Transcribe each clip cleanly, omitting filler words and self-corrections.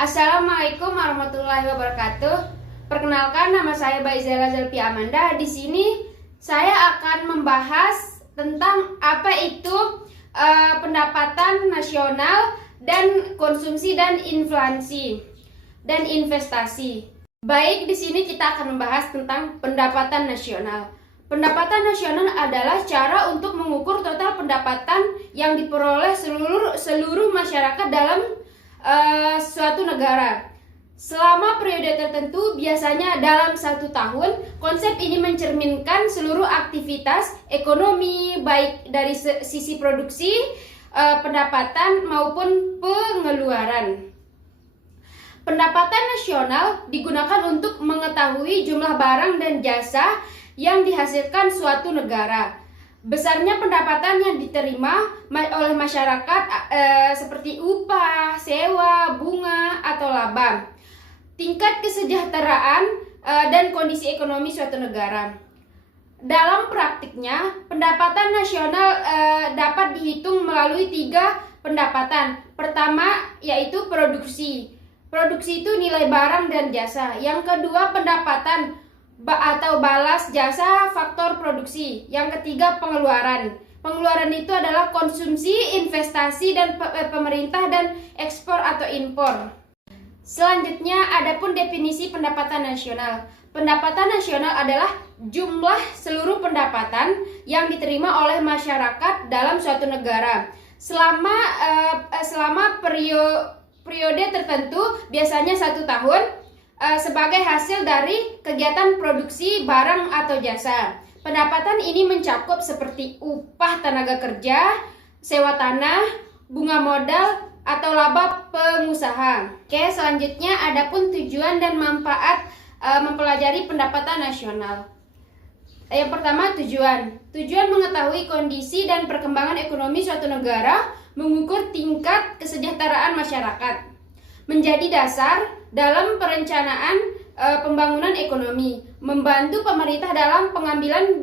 Assalamualaikum warahmatullahi wabarakatuh. Perkenalkan, nama saya Baizela Zelpi Amanda. Di sini saya akan membahas tentang apa itu pendapatan nasional dan konsumsi dan inflasi dan investasi. Baik, di sini kita akan membahas tentang pendapatan nasional. Pendapatan nasional adalah cara untuk mengukur total pendapatan yang diperoleh seluruh masyarakat dalam suatu negara selama periode tertentu, biasanya dalam 1 tahun. Konsep ini mencerminkan seluruh aktivitas ekonomi, baik dari sisi produksi, pendapatan maupun pengeluaran. Pendapatan nasional digunakan untuk mengetahui jumlah barang dan jasa yang dihasilkan suatu negara. Besarnya pendapatan yang diterima oleh masyarakat seperti upah, sewa, bunga, atau laba. Tingkat kesejahteraan dan kondisi ekonomi suatu negara. Dalam praktiknya, pendapatan nasional dapat dihitung melalui 3 pendapatan. Pertama yaitu produksi. Produksi itu nilai barang dan jasa. Yang kedua pendapatan atau balas jasa faktor produksi. Yang ketiga pengeluaran. Pengeluaran itu adalah konsumsi, investasi dan pemerintah dan ekspor atau impor. Selanjutnya adapun definisi pendapatan nasional. Pendapatan nasional adalah jumlah seluruh pendapatan yang diterima oleh masyarakat dalam suatu negara selama periode tertentu, biasanya 1 tahun, sebagai hasil dari kegiatan produksi barang atau jasa. Pendapatan ini mencakup seperti upah tenaga kerja, sewa tanah, bunga modal, atau laba pengusaha. Oke, selanjutnya adapun tujuan dan manfaat mempelajari pendapatan nasional. Yang pertama, tujuan. Tujuan mengetahui kondisi dan perkembangan ekonomi suatu negara, mengukur tingkat kesejahteraan masyarakat. Menjadi dasar dalam perencanaan pembangunan ekonomi, membantu pemerintah dalam pengambilan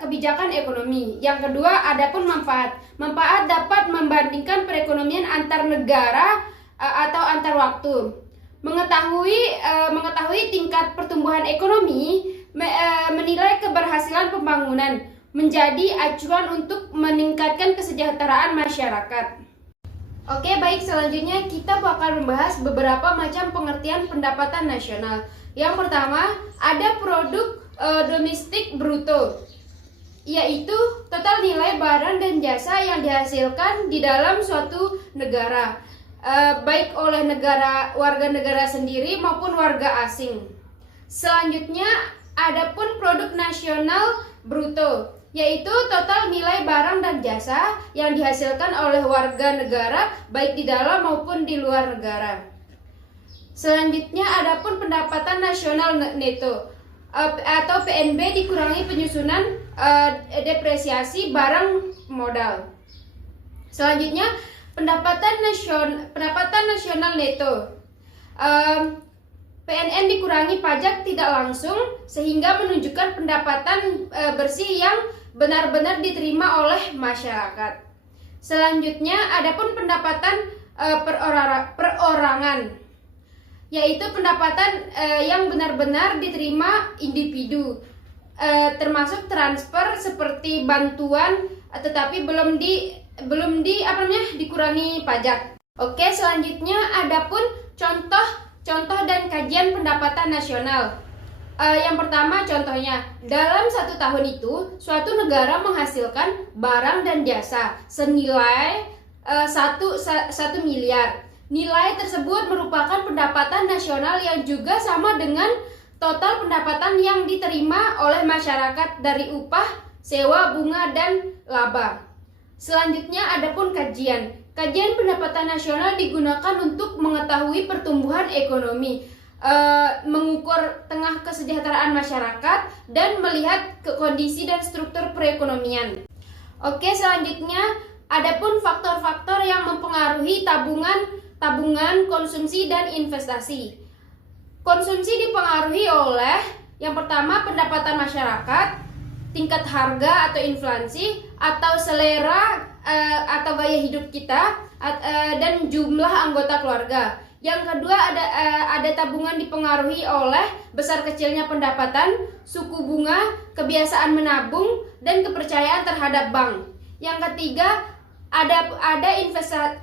kebijakan ekonomi. Yang kedua, adapun manfaat. Manfaat dapat membandingkan perekonomian antar negara atau antar waktu. Mengetahui tingkat pertumbuhan ekonomi, menilai keberhasilan pembangunan, menjadi acuan untuk meningkatkan kesejahteraan masyarakat. Oke, baik, selanjutnya kita bakal membahas beberapa macam pengertian pendapatan nasional. Yang pertama, ada produk domestik bruto, yaitu total nilai barang dan jasa yang dihasilkan di dalam suatu negara, baik oleh warga negara sendiri maupun warga asing. Selanjutnya, adapun produk nasional bruto, yaitu total nilai barang dan jasa yang dihasilkan oleh warga negara baik di dalam maupun di luar negara. Selanjutnya adapun pendapatan nasional neto atau PNB dikurangi penyusunan depresiasi barang modal. Selanjutnya pendapatan nasional neto. PNN dikurangi pajak tidak langsung sehingga menunjukkan pendapatan bersih yang benar-benar diterima oleh masyarakat. Selanjutnya adapun pendapatan perorangan, yaitu pendapatan yang benar-benar diterima individu, termasuk transfer seperti bantuan tetapi belum dikurangi pajak. Oke, selanjutnya adapun contoh dan kajian pendapatan nasional. Yang pertama, contohnya, dalam 1 tahun itu suatu negara menghasilkan barang dan jasa senilai 1 miliar. Nilai tersebut merupakan pendapatan nasional yang juga sama dengan total pendapatan yang diterima oleh masyarakat dari upah, sewa, bunga, dan laba. Selanjutnya adapun kajian. Kajian pendapatan nasional digunakan untuk mengetahui pertumbuhan ekonomi, mengukur tengah kesejahteraan masyarakat, dan melihat ke kondisi dan struktur perekonomian. Oke, selanjutnya adapun faktor-faktor yang mempengaruhi tabungan, konsumsi, dan investasi. Konsumsi dipengaruhi oleh yang pertama pendapatan masyarakat, tingkat harga atau inflasi, atau selera atau gaya hidup kita, dan jumlah anggota keluarga. Yang kedua ada tabungan dipengaruhi oleh besar kecilnya pendapatan, suku bunga, kebiasaan menabung, dan kepercayaan terhadap bank. Yang ketiga ada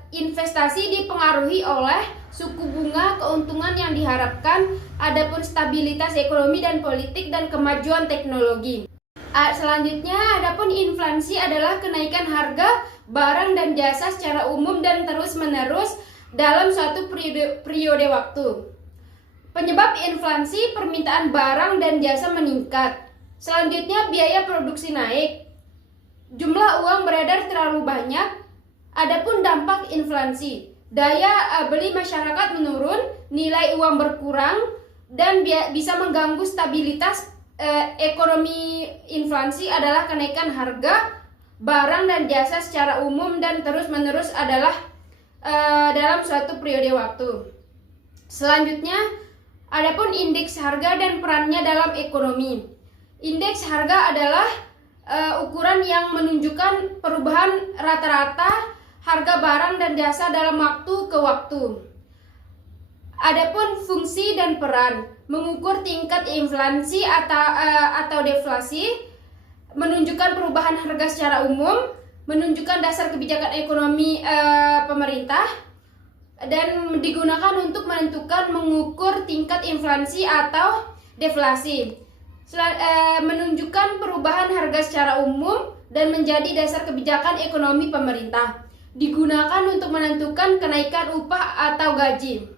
investasi dipengaruhi oleh suku bunga, keuntungan yang diharapkan, adapun stabilitas ekonomi dan politik dan kemajuan teknologi. Selanjutnya, adapun inflasi adalah kenaikan harga barang dan jasa secara umum dan terus-menerus dalam suatu periode waktu. Penyebab inflasi, permintaan barang dan jasa meningkat. Selanjutnya, biaya produksi naik. Jumlah uang beredar terlalu banyak. Adapun dampak inflasi, daya beli masyarakat menurun, nilai uang berkurang, dan bisa mengganggu stabilitas ekonomi. Inflasi adalah kenaikan harga barang dan jasa secara umum dan terus-menerus adalah dalam suatu periode waktu. Selanjutnya, adapun indeks harga dan perannya dalam ekonomi. Indeks harga adalah ukuran yang menunjukkan perubahan rata-rata harga barang dan jasa dalam waktu ke waktu. Adapun fungsi dan peran, mengukur tingkat inflasi atau deflasi, menunjukkan perubahan harga secara umum, menunjukkan dasar kebijakan ekonomi pemerintah, dan digunakan untuk mengukur tingkat inflasi atau deflasi. Menunjukkan perubahan harga secara umum dan menjadi dasar kebijakan ekonomi pemerintah. Digunakan untuk menentukan kenaikan upah atau gaji.